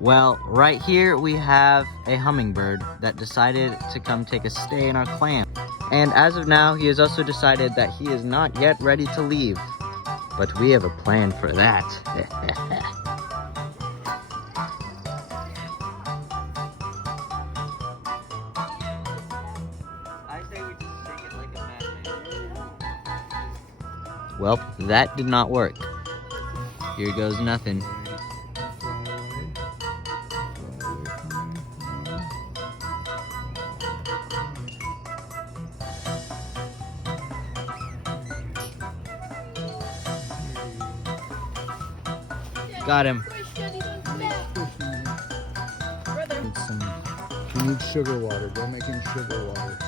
Well, right here we have a hummingbird that decided to come take a stay in our clan. And as of now, he has also decided that he is not yet ready to leave. But we have a plan for that. I say we just shake it like a madman. Well, that did not work. Here goes nothing. Got him. You need sugar water. Go make him sugar water.